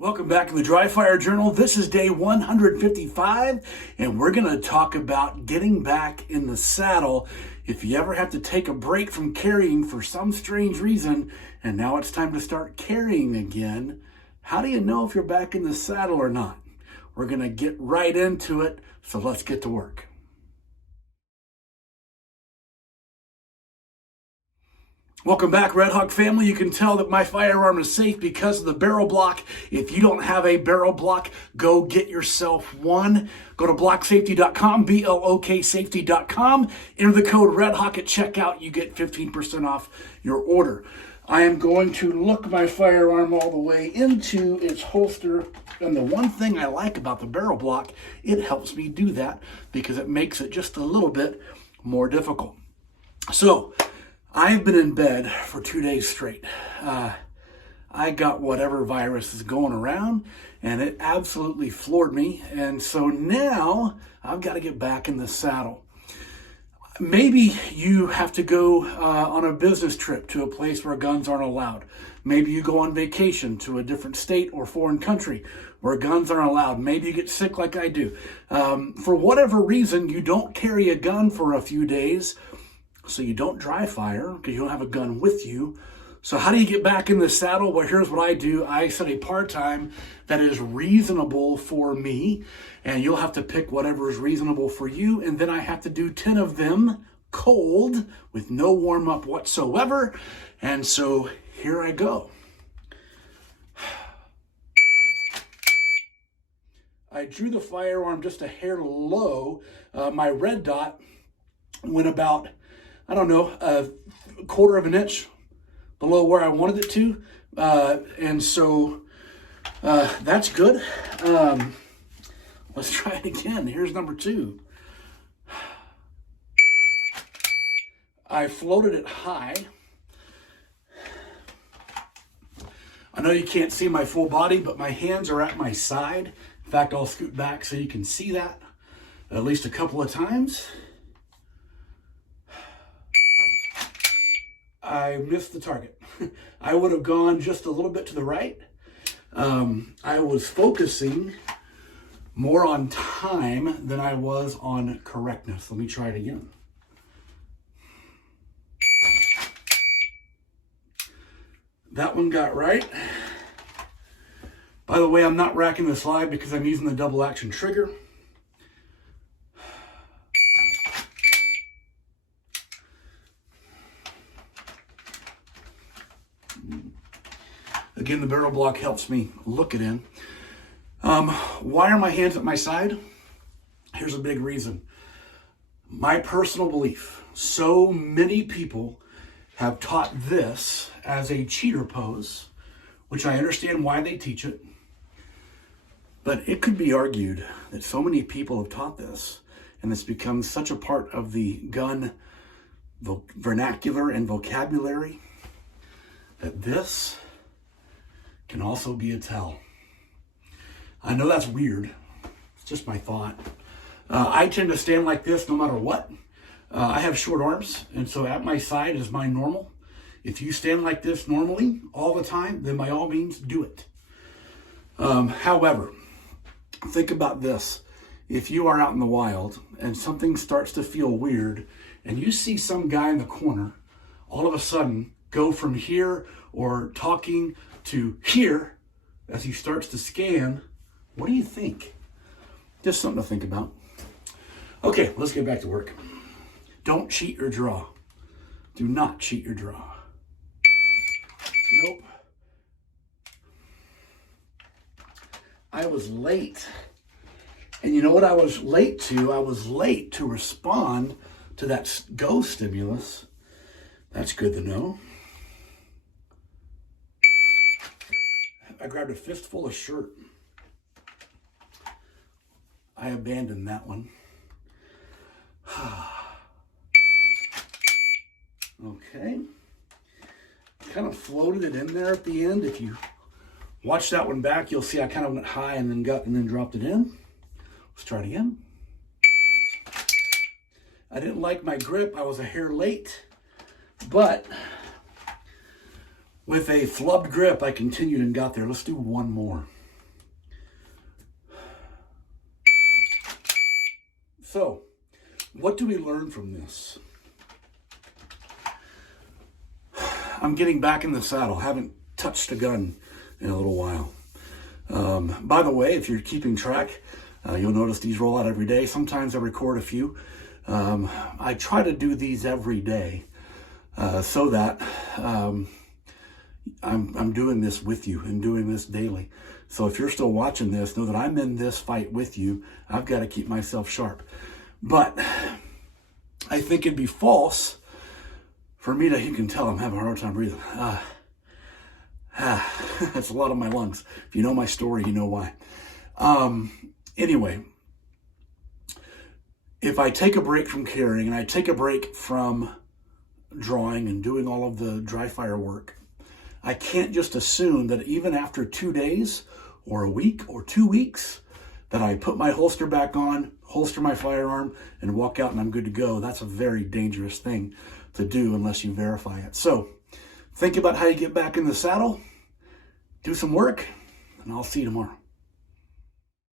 Welcome back to the Dry Fire Journal. This is day 155, and we're going to talk about getting back in the saddle. If you ever have to take a break from carrying for some strange reason, and now it's time to start carrying again, how do you know if you're back in the saddle or not? We're going to get right into it, so let's get to work. Welcome back, REDHAWK family. You can tell that my firearm is safe because of the barrel block. If you don't have a barrel block, go get yourself one. Go to blocksafety.com, BLOK safety.com. Enter the code REDHAWK at checkout. You get 15% off your order. I am going to look my firearm all the way into its holster. And the one thing I like about the barrel block, it helps me do that because it makes it just a little bit more difficult. So, I've been in bed for 2 days straight. I got whatever virus is going around, and it absolutely floored me. And so now I've got to get back in the saddle. Maybe you have to go on a business trip to a place where guns aren't allowed. Maybe you go on vacation to a different state or foreign country where guns aren't allowed. Maybe you get sick like I do. For whatever reason, you don't carry a gun for a few days. So you don't dry fire because you don't have a gun with you. So how do you get back in the saddle? Well, here's what I do. I set a part-time that is reasonable for me, and you'll have to pick whatever is reasonable for you. And then I have to do 10 of them cold with no warm-up whatsoever. And so here I go. I drew the firearm just a hair low. My red dot went about, I don't know, a quarter of an inch below where I wanted it to. And so that's good. Let's try it again. Here's number 2. I floated it high. I know you can't see my full body, but my hands are at my side. In fact, I'll scoot back so you can see that at least a couple of times. I missed the target. I would have gone just a little bit to the right. I was focusing more on time than I was on correctness. Let me try it again. That one got right. By the way, I'm not racking the slide because I'm using the double action trigger. Again, the barrel block helps me look it in. Why are my hands at my side? Here's a big reason. My personal belief. So many people have taught this as a cheater pose, which I understand why they teach it. But it could be argued that so many people have taught this, and it's become such a part of the gun vernacular and vocabulary, that this can also be a tell. I know that's weird. It's just my thought. I tend to stand like this no matter what. I have short arms, and so at my side is my normal. If you stand like this normally all the time, then by all means do it. However, think about this. If you are out in the wild and something starts to feel weird and you see some guy in the corner all of a sudden go from here or talking to here as he starts to scan, what do you think? Just something to think about. Okay, let's get back to work. Don't cheat your draw. Do not cheat your draw. Nope. I was late. And you know what I was late to? I was late to respond to that go stimulus. That's good to know. I grabbed a fistful of shirt. I abandoned that one. Okay. Kind of floated it in there at the end. If you watch that one back, you'll see I kind of went high and then dropped it in. Let's try it again. I didn't like my grip. I was a hair late, but with a flubbed grip, I continued and got there. Let's do one more. So, what do we learn from this? I'm getting back in the saddle. Haven't touched a gun in a little while. By the way, if you're keeping track, you'll notice these roll out every day. Sometimes I record a few. I try to do these every day so that I'm doing this with you and doing this daily. So if you're still watching this, know that I'm in this fight with you. I've got to keep myself sharp. But I think it'd be false for me to, you can tell I'm having a hard time breathing. That's a lot of my lungs. If you know my story, you know why. Anyway, if I take a break from carrying and I take a break from drawing and doing all of the dry fire work, I can't just assume that even after 2 days or a week or 2 weeks that I put my holster back on, holster my firearm, and walk out and I'm good to go. That's a very dangerous thing to do unless you verify it. So think about how you get back in the saddle, do some work, and I'll see you tomorrow.